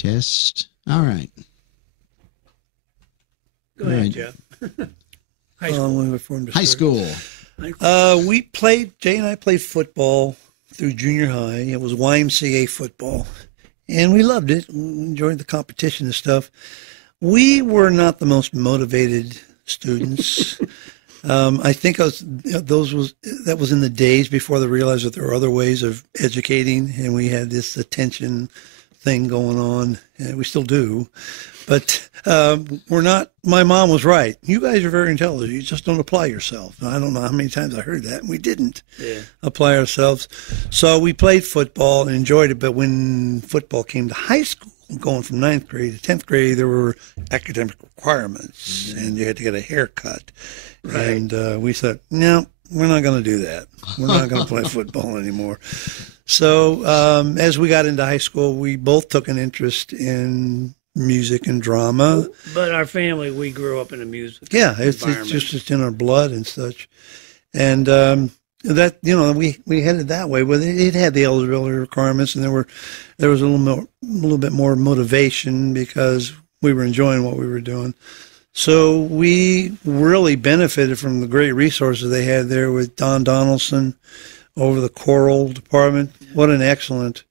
Test. All right. Go ahead, Jeff. High school. High school. Jay and I played football through junior high. It was YMCA football, and we loved it. We enjoyed the competition and stuff. We were not the most motivated students. I think that was in the days before they realized that there were other ways of educating, and we had this attention thing going on, and we still do. But we're not. My mom was right. You guys are very intelligent. You just don't apply yourself. I don't know how many times I heard that, and we didn't apply ourselves. So we played football and enjoyed it. But when football came to high school, going from 9th grade to 10th grade, there were academic requirements, and you had to get a haircut. Right. And we said, no, we're not going to do that. We're not going to play football anymore. So as we got into high school, we both took an interest in music and drama. But our family, we grew up in a music it's in our blood and such. And that, we headed that way. But it had the eligibility requirements, and there was a little bit more motivation because we were enjoying what we were doing. So we really benefited from the great resources they had there with Don Donaldson over the choral department. What an excellent,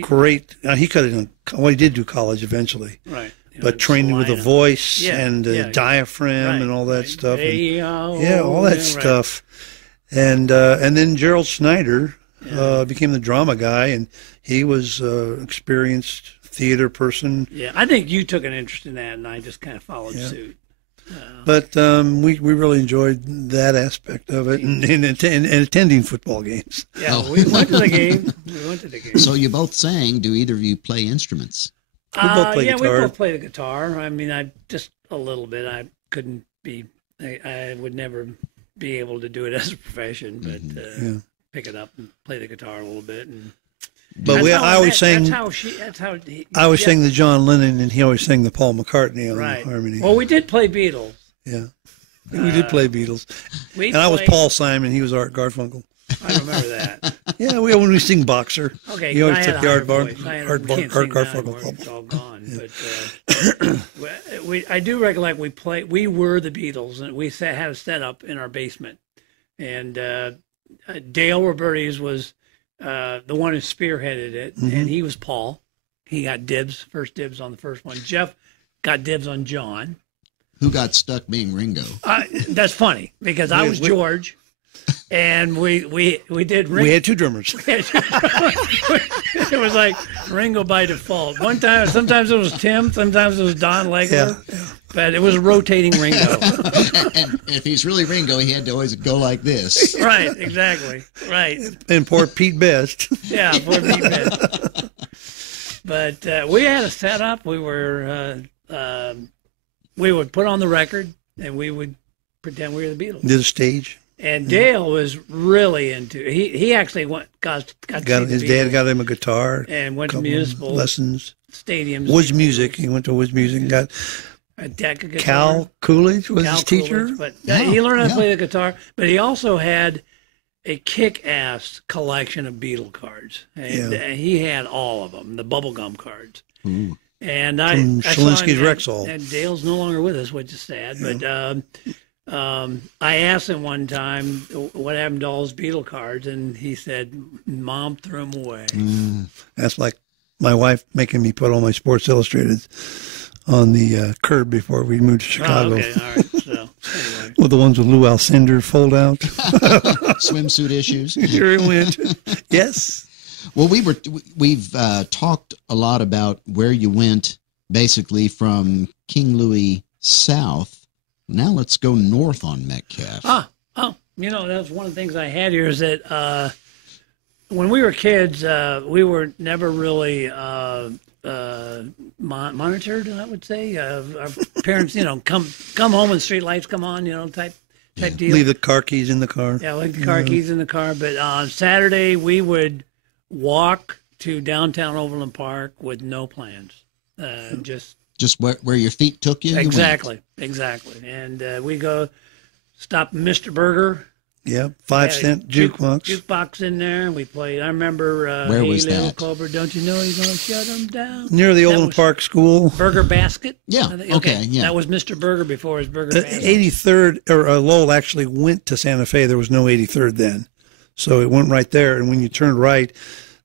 great. He could have done. Well, he did do college eventually, right? But training with the voice and the diaphragm and all that stuff. All that stuff. And then Gerald Snyder became the drama guy, and he was experienced theater person. Yeah, I think you took an interest in that, and I just kind of followed suit. But we really enjoyed that aspect of it, and attending football games. Yeah, we went to the game. So you both sang. Do either of you play instruments? We both play guitar. We both play the guitar. I mean, I just a little bit. I couldn't be. I would never be able to do it as a profession, but pick it up and play the guitar a little bit. But I always sang. I always sang the John Lennon, and he always sang the Paul McCartney on harmony. Well, we did play Beatles. Yeah, we did play Beatles. I was Paul Simon. He was Art Garfunkel. I remember that. Yeah, when we sing Boxer. Okay, he always took the Art Garfunkel. It's all gone. But I do recollect we were the Beatles, and we had a setup in our basement, and Dale Robertes was the one who spearheaded it, and he was Paul. He got first dibs on the first one. Jeff got dibs on John. Who got stuck being Ringo? That's funny because I was George, and we did Ringo. We had two drummers. It was like Ringo by default. One time, sometimes it was Tim, sometimes it was Don Legler. Yeah. But it was a rotating Ringo. and if he's really Ringo, he had to always go like this. Right, exactly. Right. And poor Pete Best. Yeah, poor Pete Best. But we had a setup. We would put on the record, and we would pretend we were the Beatles. Did a stage. And Dale was really into. He actually got his dad got him a guitar and went to municipal lessons, stadiums. Woods Music. He went to Woods Music and got a deck of guitar. Cal Coolidge was his teacher. But he learned how to play the guitar. But he also had a kick-ass collection of Beatle cards. And he had all of them, the bubblegum cards. Ooh. And from Shalinsky's Rexall. And Dale's no longer with us, which is sad. But I asked him one time what happened to all his Beatle cards, and he said, "Mom threw them away." That's like my wife making me put all my Sports Illustrated on the curb before we moved to Chicago. Oh, okay, all right. So, anyway. Well, the ones with Lou Alcindor fold out. Swimsuit issues. Here it went. Yes. Well, we've talked a lot about where you went, basically from King Louis south. Now let's go north on Metcalf. That's one of the things I had here is that when we were kids, we were never really monitored, I would say. Our parents, come home and street lights come on, type deal. Leave the car keys in the car. Yeah, leave the car keys in the car. But on Saturday, we would walk to downtown Overland Park with no plans. Just where your feet took you? Exactly. And we go stop Mr. Burger Yeah, 5-cent jukebox. Jukebox in there. We played. I remember. Where Hey, was Little that? Cobra, don't you know he's gonna shut him down? Near the That Overland was Park School. Burger Basket. Yeah, I think- okay, yeah. That was Mr. Burger before his Burger Basket. 83rd, or Lowell actually went to Santa Fe. There was no 83rd then. So it went right there. And when you turned right,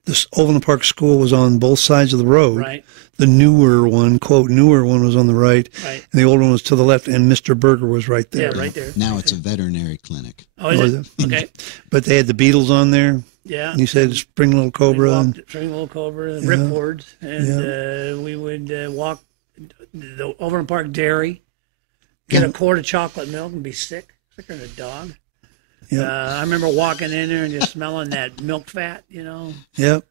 this Overland Park School was on both sides of the road. Right. The newer one, quote, newer one was on the right. Right. And the old one was to the left, and Mr. Burger was right there. Yeah, right there. Now it's a veterinary clinic. Oh, is it? Okay. But they had the Beatles on there. Yeah. You said Spring Little Cobra. We walked String Little Cobra, Ripcords, and we would walk the Overland Park Dairy, get a quart of chocolate milk and be sicker than a dog. Yep. I remember walking in there and just smelling that milk fat, Yep.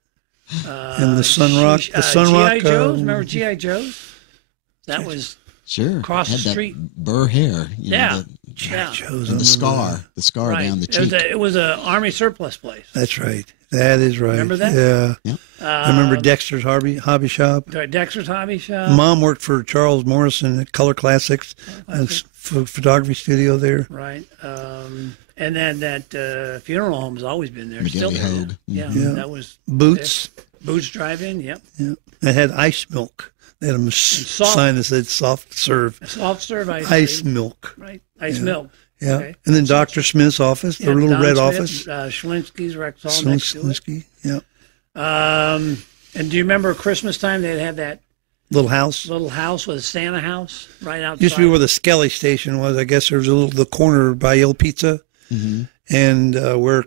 And the Sunrock. The Sunrock. G.I. Joe's, remember G.I. Joe's? That was Sure. Across Had the that street. burr hair. Yeah. The, Joe's and the scar right. down the cheek. It was a Army surplus place. That's right. That is right. Remember that? Yeah. I remember Dexter's Hobby Shop. Dexter's Hobby Shop. Mom worked for Charles Morrison at Color Classics, a photography studio there. Right. And then that funeral home's always been there. McGilly Still there. Hogue. Yeah, Yeah. that was Boots. Boots Drive-In. Yep. Yeah. It had ice milk. They had a sign that said soft serve. Soft serve Ice cream. milk. Right. Ice milk. Yeah. Okay. And then Dr. Smith's office, the little Don red Smith, office. Schlinsky's Rexall next to it. Slinsky. Yeah. And do you remember Christmas time? They'd have that Little house. little house with a Santa house right outside. Used to be where the Skelly station was. I guess there was the corner by Il Pizza, and where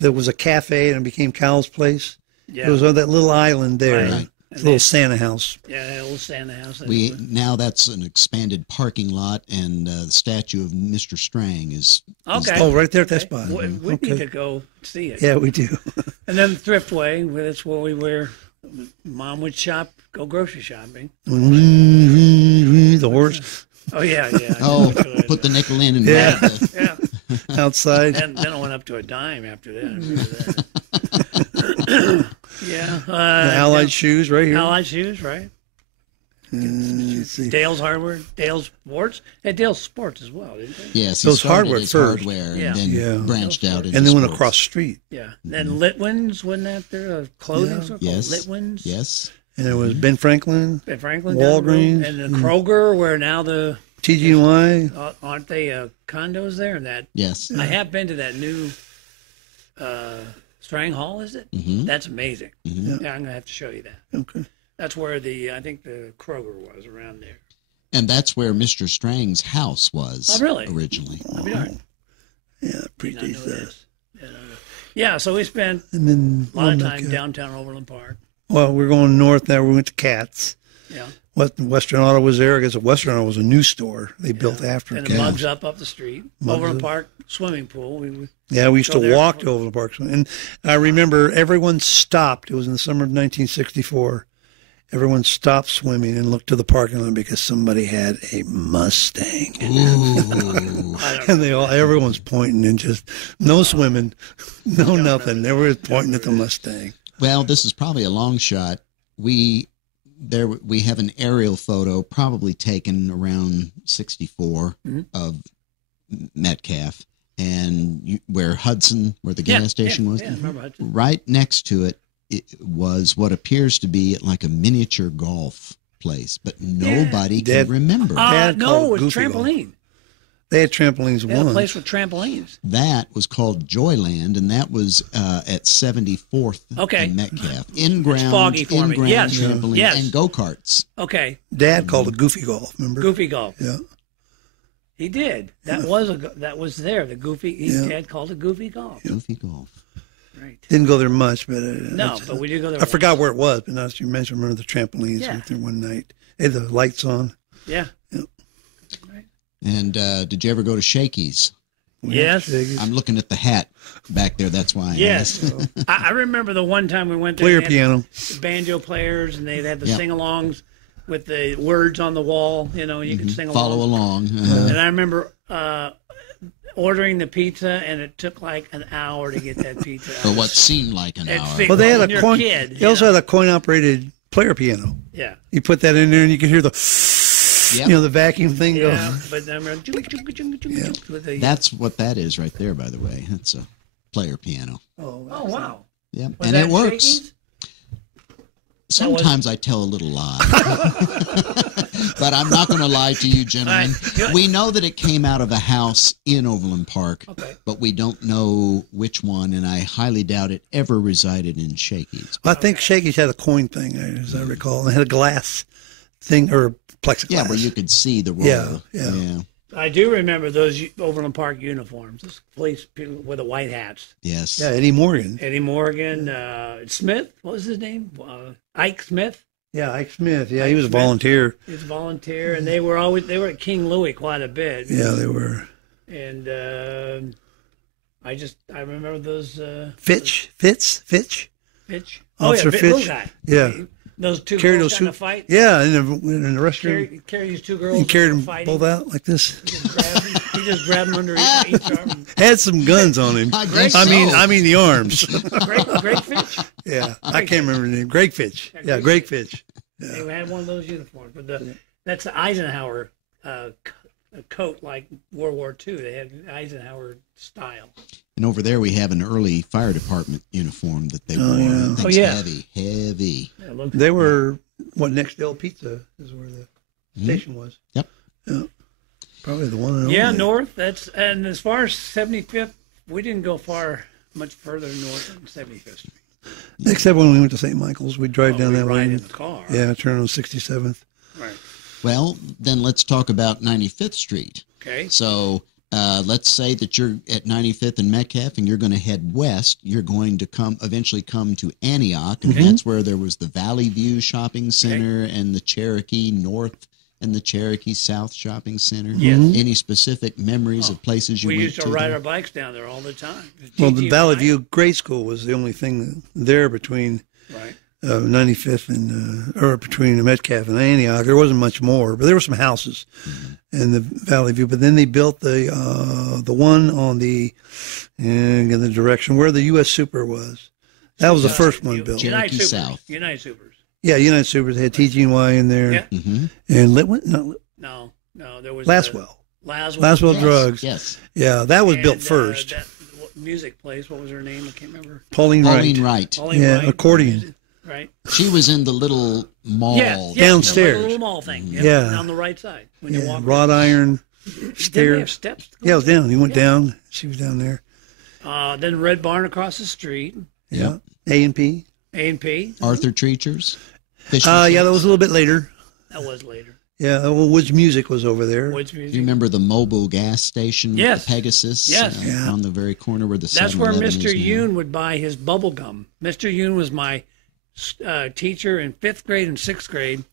there was a cafe and it became Cal's Place. Yeah. It was on that little island there. Right. It's a little Santa house. Yeah, old Santa house. Now that's an expanded parking lot, and the statue of Mr. Strang is Okay. Oh, right there at that spot. We need to go see it. Yeah, we do. And then Thriftway, that's where we were. Mom would shop, go grocery shopping. The horse Oh yeah. Oh, put the nickel in and Yeah. grab the, Yeah. outside. Then it went up to a dime after that. I remember that. Yeah. The Allied shoes right here. Allied shoes, right? Let's see. Dale's Hardware, Dale's Sports. They had Dale's Sports as well, didn't they? yes, he Those started hardware as first. hardware Yeah. and then Yeah. branched out into And then went sports. across the street. Yeah. Then Litwin's, wasn't that there? A clothing Yeah. store called Yes. Litwin's? Yes. And there was Ben Franklin, In Franklin. down the road. Walgreens, And the Kroger, where now the, TGY. aren't they condos there? And that, Yes. I have been to that new Strang Hall, is it? Mhm. That's amazing. Mhm. Yeah, I'm going to have to show you that. Okay. That's where I think the Kroger was around there. And that's where Mr. Strang's house was Oh, really? originally. I'll be darned. Yeah, Did not predates know that. this. Yeah, so we spent And then a lot of time downtown Overland Park. Well, we're going north now. We went to Katz. Yeah. Western Auto was there. I guess Western Auto was a new store they built after And Katz. the Mugs Up the street. Mugs Overland Up. Park swimming pool. We Yeah, we used Go to there. walk to Overland Park. And I remember everyone stopped. It was in the summer of 1964. Everyone stopped swimming and looked to the parking lot because somebody had a Mustang. Ooh. And everyone's pointing and just no swimming, no nothing. They were pointing at the Mustang. Well, this is probably a long shot. We have an aerial photo, probably taken around 64 of Metcalf, and where the gas station was. Yeah, I remember Hudson. Right next to it, it was what appears to be like a miniature golf place, but nobody Dad- can remember. Dad No, called it was Goofy Golf. trampoline. They had trampolines They had a once. place with trampolines. That was called Joyland, and that was at 74th Okay. and Metcalf. In-ground, foggy for me. in-ground Yes. trampoline Yes. and go-karts. Okay, Dad called it Goofy Golf. Remember? Goofy Golf. Yeah. He did. That was there. The Goofy. Yeah. Dad called it Goofy Golf. Goofy golf. Right. Didn't go there much, but No, but we did go there. I forgot where it was. But now that you mentioned, I remember the trampolines. Yeah. Went there one night. They had the lights on. Yeah. And did you ever go to Shakey's? Yes. I'm looking at the hat back there. That's why. I Yes. asked. I remember the one time we went there. Player they had piano. the banjo players, and they had the Yeah. sing-alongs with the words on the wall. You know, you could sing along. Follow along. And I remember ordering the pizza, and it took like an hour to get that pizza. Or what seemed like an And hour. fig- Well, they had when a you're a coin. kid, They you also know. had a coin-operated player piano. Yeah. You put that in there, and you could hear the Yep. You know, the vacuum thing Yeah, goes. but I remember, with the, That's what that is right there, by the way. It's a player piano. Oh, oh wow. Yeah, Was and that it works. Shakey's? Sometimes I tell a little lie. But I'm not going to lie to you, gentlemen. All right. We know that it came out of a house in Overland Park, Okay. but we don't know which one, and I highly doubt it ever resided in Shakey's. I think Shakey's had a coin thing, as I recall. They had a glass thing or plexiglass. Yeah, where you could see the roll. Yeah. I do remember those Overland Park uniforms. Those police people with the white hats. Yes. Yeah, Eddie Morgan. Eddie Morgan, Smith. What was his name? Ike Smith. Yeah, Ike Smith. Yeah, Ike he was a Smith. volunteer. He was a volunteer, and they were at King Louis quite a bit. Yeah, they were. And I remember those. Fitch. Fitch. Officer Fitch. Fitch. Little guy. Yeah. Those two Carried girls those trying two. to fight. Yeah, in the restroom. Carry these two girls. He carried them fighting. both out like this. He just grabbed them under each arm. Had some guns on him. I guess I mean so. the arms. Greg Fitch. Yeah, I can't remember the name. Greg Fitch. Yeah, Greg Fitch. They had one of those uniforms, but that's the Eisenhower coat, like World War II. They had Eisenhower style. And over there we have an early fire department uniform that they wore. yeah. That thing's heavy. Yeah, look, They were next to El Pizza is where the station was. Yep. Yeah. Probably the one and yeah, only. north. And as far as 75th, we didn't go much further north than 75th Street. Except when we went to St. Michael's, we'd drive down We that ride way. in the car. Yeah, turn on 67th. Right. Well, then let's talk about 95th Street. Okay. So let's say that you're at 95th and Metcalf and you're going to head west. You're going to eventually come to Antioch, and that's where there was the Valley View Shopping Center and the Cherokee North and the Cherokee South Shopping Center. Yes. Any specific memories of places you We went used to to ride there? our bikes down there all the time. Well, the TTY. Valley View Grade School was the only thing there between Right. 95th and or between Metcalf and Antioch. There wasn't much more, but there were some houses in the Valley View. But then they built the one on the in the direction where the U.S. Super was. That was the first one built. United Cherokee Supers. South. United Supers. Yeah, United Super. They had TG&Y in there. Yeah. And Litwin? No, No, there was Laswell. Laswell. Laswell Drugs. Yes. Yeah, that was built And, first. That music place. What was her name? I can't remember. Pauline Wright. Pauline Wright. Pauline Yeah, Wright. accordion. Right. She was in the little mall. Downstairs. The little mall thing. Yeah. On the right side when you Yeah, walk. wrod iron Didn't they have stairs. steps? Yeah, it was down. He went down. She was down there. Then Red Barn across the street. Yeah. A&P. A&P. Arthur Treacher's. Fish Yeah, and that chips. was a little bit later. That was later. Yeah, well, Woods Music was over there. Woods Music. You remember the mobile gas station with Yes. the Pegasus? Yes. Yeah. On the very corner where the That's where 7-Eleven Mr. is now. Yoon would buy his bubble gum. Mr. Yoon was my teacher in 5th grade and 6th grade,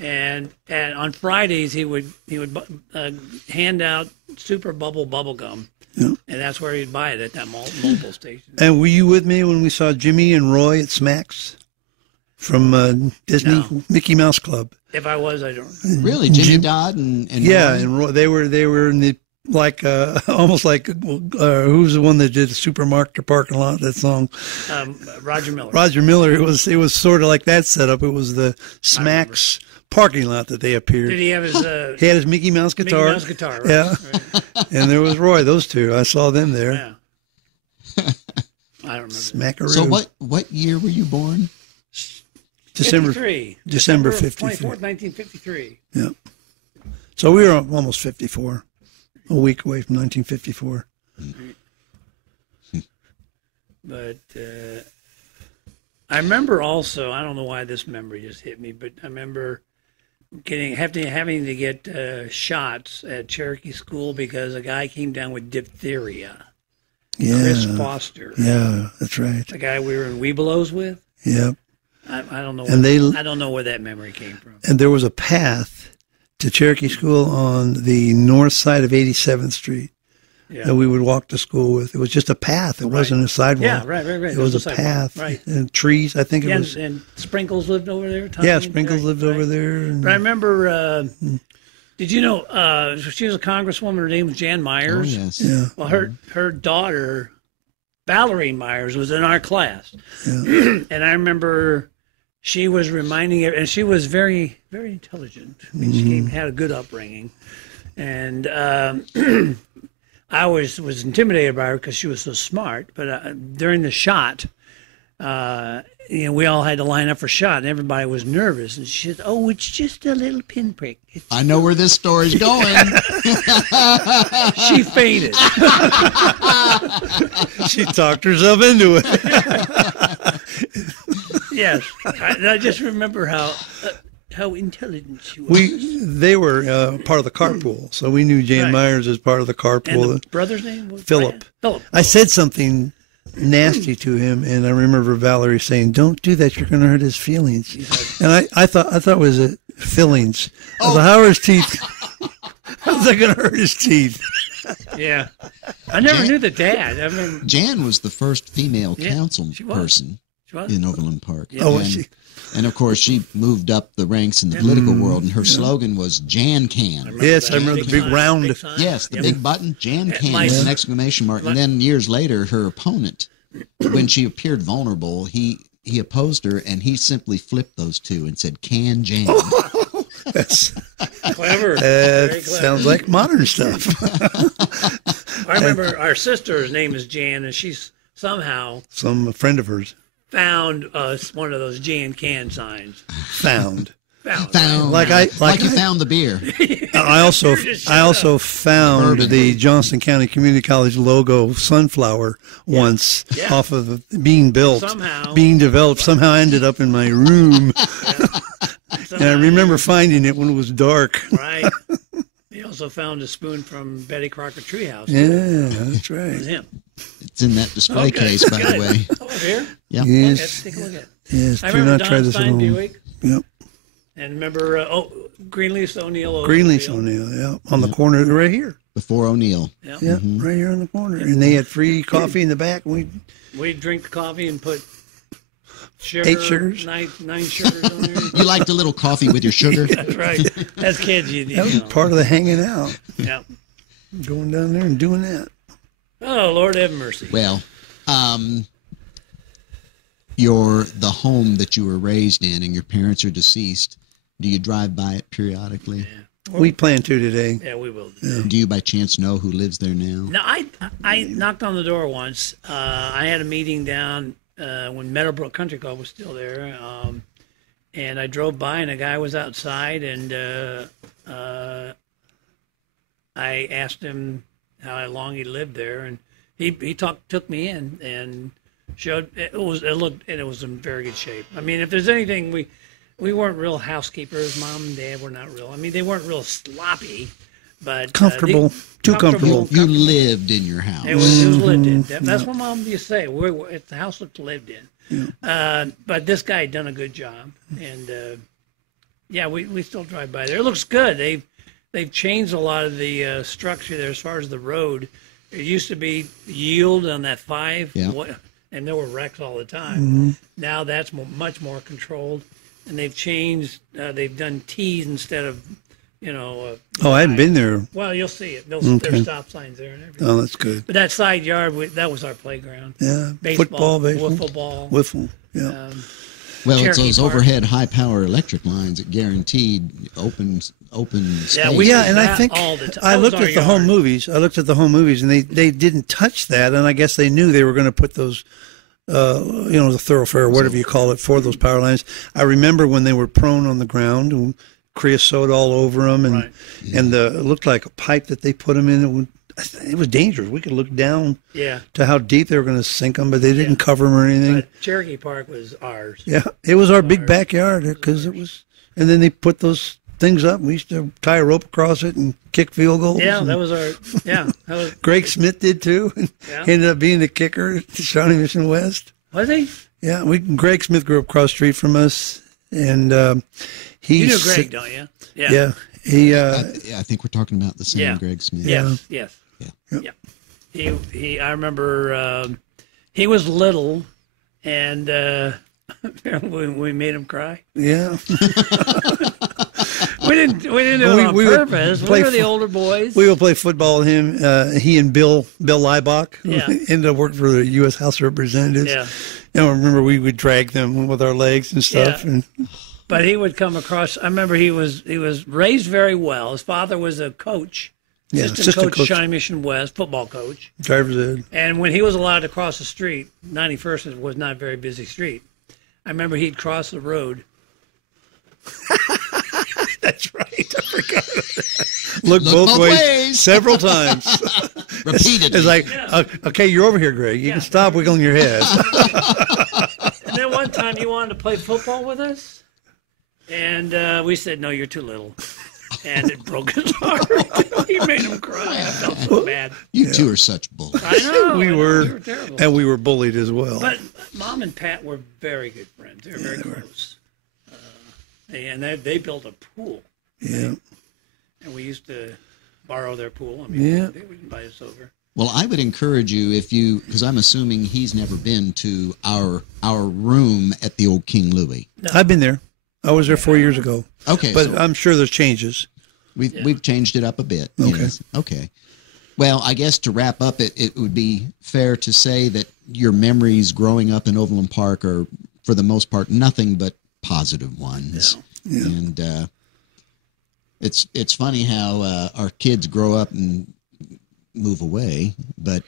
and on Fridays he would hand out Super Bubble gum, Yeah. and that's where he'd buy it at that mobile station. And were you with me when we saw Jimmy and Roy at Smacks from Disney No. Mickey Mouse Club? If I was, I don't. Really? Jimmy Dodd and Yeah, Roy? and Roy, they were in the almost like who's the one that did the supermarket parking lot? That song, Roger Miller. Roger Miller. It was sort of like that setup. It was the Smacks parking lot that they appeared. Did he have his He had his Mickey Mouse guitar. Mickey Mouse guitar? Right? Yeah. Right. And there was Roy. Those two, I saw them there. Yeah. I don't remember. Smackaroo. So what year were you born? December 53. December 24th, 53. 1953. Yeah. So we were almost 54, a week away from 1954. But I remember also, I don't know why this memory just hit me, but I remember having to get shots at Cherokee School because a guy came down with diphtheria. Yeah. Chris Foster. Yeah, that's right. The guy we were in Webelos with. Yeah. I don't know. And I don't know where that memory came from. And there was a path to Cherokee School on the north side of 87th Street Yeah. that we would walk to school with. It was just a path. It wasn't a sidewalk. Yeah, right. It was a sidewalk. path. Right. And trees. I think it Yeah, was. and Sprinkles lived over there. Tommy, Yeah, Sprinkles lived right. over there. And, But I remember, did you know, she was a congresswoman, her name was Jan Oh, Myers. yes. yeah. Well, her daughter, Valerie Myers, was in our class. Yeah. And I remember she was reminding her, and she was very, very intelligent. I mean, she had a good upbringing, and I was intimidated by her because she was so smart. But during the shot, we all had to line up for shot, and everybody was nervous. And she said, "Oh, it's just a little pinprick." I know where this story's going. She fainted. She talked herself into it. Yes, I just remember how intelligent she was. They were part of the carpool, so we knew Jan Myers as part of the carpool. And the brother's name was Philip. Philip. I said something nasty to him, and I remember Valerie saying, "Don't do that. You're going to hurt his feelings." And I thought it was feelings. I thought, how are his teeth? How's that going to hurt his teeth? Yeah, I never knew the dad. I mean, Jan was the first female council person in Overland Park. Yeah. Oh, was she? And of course, she moved up the ranks in the political world, and her slogan was "Jan Can." Yes, I remember the big round. Yes, the big button, "Jan Can" with an exclamation mark. And then years later, her opponent, when she appeared vulnerable, he opposed her, and he simply flipped those two and said, "Can Jan." That's clever. That Very clever. sounds like modern stuff. I remember our sister's name is Jan, and she's somehow Some friend of hers found us one of those Jan Can signs. found. Found Like you found the beer. I also found the Johnston County Community College logo sunflower once off of being built, being developed. Somehow ended up in my room, and I remember finding it when it was dark. Right. He also found a spoon from Betty Crocker Treehouse. Yeah, that's right. It was him. It's in that display case, by the way. Oh, here? Yeah. Yes. Let's take a look at it. Yes. I Do remember not try Don this at Stein home. Buick. Yep. And remember, Greenleaf's O'Neill. Greenleaf's O'Neill. Yeah, on the corner right here. Before O'Neill. Yeah. Yeah, right here on the corner. And they had free coffee in the back. We'd drink the coffee and put sugar, 8 sugars. Nine sugars on there. You liked a little coffee with your sugar? That's right. As kids, That was part of the hanging out. Yeah. Going down there and doing that. Oh, Lord have mercy. Well, the home that you were raised in and your parents are deceased, do you drive by it periodically? Yeah. We plan to today. Yeah, we will. Yeah. Do you by chance know who lives there now? No, I knocked on the door once. I had a meeting down when Meadowbrook Country Club was still there, and I drove by and a guy was outside, and I asked him how long he lived there, and he took me in and showed it was in very good shape. I mean, if there's anything we weren't real housekeepers. Mom and Dad were not real. I mean, they weren't real sloppy, but Comfortable. Too comfortable. You lived in your house. It was lived in. That's what Mom used to say. It's the house that's lived in. Yeah. But this guy had done a good job, and we still drive by there. It looks good. They've changed a lot of the structure there as far as the road. It used to be yield on that 5, and there were wrecks all the time. Mm-hmm. Now that's much more controlled, and they've changed. They've done T's instead of, I hadn't been there. Well, you'll see it. There's stop signs there and everything. Oh, that's good. But that side yard, that was our playground. Yeah, Baseball, football, baseball, wiffle ball. Wiffle, yeah. Well, it's those Park. overhead high-power electric lines that guaranteed open space. And I think I looked at the home movies. And they didn't touch that, and I guess they knew they were going to put those, the thoroughfare, whatever you call it, for those power lines. I remember when they were prone on the ground, and creosote all over them, and it looked like a pipe that they put them in. It was dangerous. We could look down to how deep they were going to sink them, but they didn't cover them or anything. But Cherokee Park was ours. Yeah, it was our big backyard because it was. And then they put those things up. We used to tie a rope across it and kick field goals. Yeah, that was our. Yeah, that was. Greg Smith did too. And ended up being the kicker at Shawnee Mission West. Was he? Yeah, Greg Smith grew up across the street from us, and he. You knew Greg, don't you? Yeah. I think we're talking about the same Greg Smith. Yes. Yeah. He. I remember he was little, and we made him cry. Yeah. We didn't do it on purpose. We were the older boys. We would play football with him. He and Bill Leibach, who Yeah. ended up working for the U.S. House of Representatives. Yeah. And I remember we would drag them with our legs and stuff. Yeah. And But he would come across. I remember he was raised very well. His father was a coach, assistant coach, Shawnee Mission West, football coach. driver's ed. And when he was allowed to cross the street, 91st was not a very busy street. I remember he'd cross the road. That's right. I forgot. Look both ways several times. Repeatedly. It's like, okay, you're over here, Greg. You can stop wiggling your head. And then one time he wanted to play football with us. And we said, no, you're too little. And it broke his heart. He made him cry. I felt so bad. You two are such bullies. I know. We were terrible. And we were bullied as well. But Mom and Pat were very good friends. They were very close. And they built a pool. Yeah. And we used to borrow their pool. I Yeah. They would invite us over. Well, I would encourage you because I'm assuming he's never been to our room at the old King Louis. No. I've been there. I was there 4 years ago. Okay, But so I'm sure there's changes. we've changed it up a bit. Okay. Yes. Okay. Well, I guess to wrap up, it would be fair to say that your memories growing up in Overland Park are, for the most part, nothing but positive ones. Yeah. And it's funny how our kids grow up and move away, but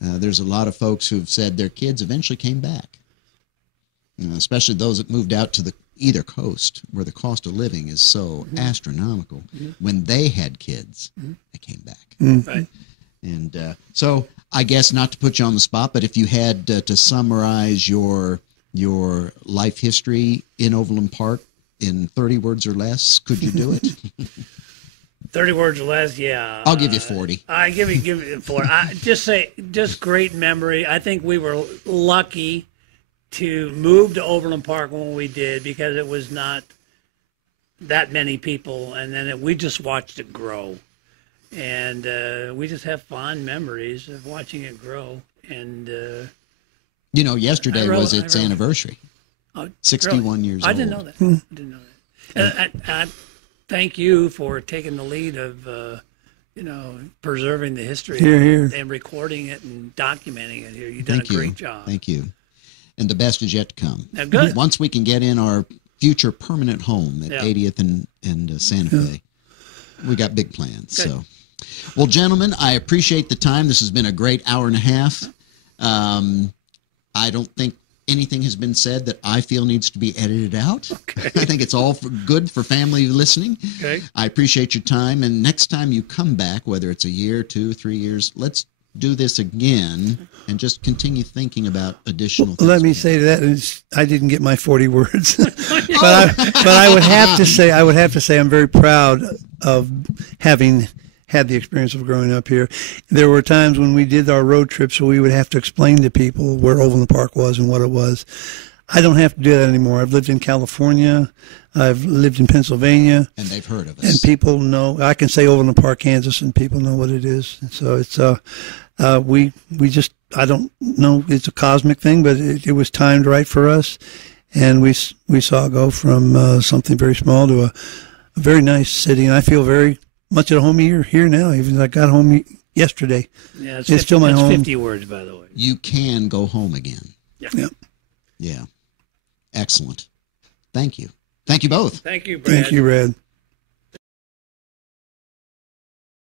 there's a lot of folks who've said their kids eventually came back, especially those that moved out to either coast where the cost of living is so astronomical. When they had kids, they came back. Right. And so I guess, not to put you on the spot, but if you had to summarize your life history in Overland Park in 30 words or less, could you do it? 30 words or less, yeah. I'll give you 40. I give you 40. Just great memory. I think we were lucky to move to Overland Park when we did, because it was not that many people, and then we just watched it grow. And we just have fond memories of watching it grow. And yesterday was its anniversary. 61 really? years old. I didn't know that. I didn't know that. And I thank you for taking the lead of, preserving the history and recording it and documenting it here. You've done a great job. Thank you. And the best is yet to come. Now, good. Once we can get in our future permanent home at 80th and Santa Fe, we got big plans. Good. So, well, gentlemen, I appreciate the time. This has been a great hour and a half. I don't think anything has been said that I feel needs to be edited out. Okay. I think it's all good for family listening. Okay. I appreciate your time. And next time you come back, whether it's a year, 2, 3 years, let's do this again and just continue thinking about additional things. Let me say to that, I didn't get my 40 words, but I would have to say I'm very proud of having had the experience of growing up here. There were times when we did our road trips, so we would have to explain to people where Overland Park was and what it was. I don't have to do that anymore. I've lived in California. I've lived in Pennsylvania. And they've heard of us. And people know. I can say Overland Park, Kansas, and people know what it is. And so it's we just, I don't know, it's a cosmic thing, but it was timed right for us. And we saw it go from something very small to a very nice city. And I feel very much at home here now. Even though I got home yesterday. Yeah, it's still my home. 50 words, by the way. You can go home again. Yeah. Yeah. Excellent. Thank you. Thank you both. Thank you, Brad. Thank you, Red.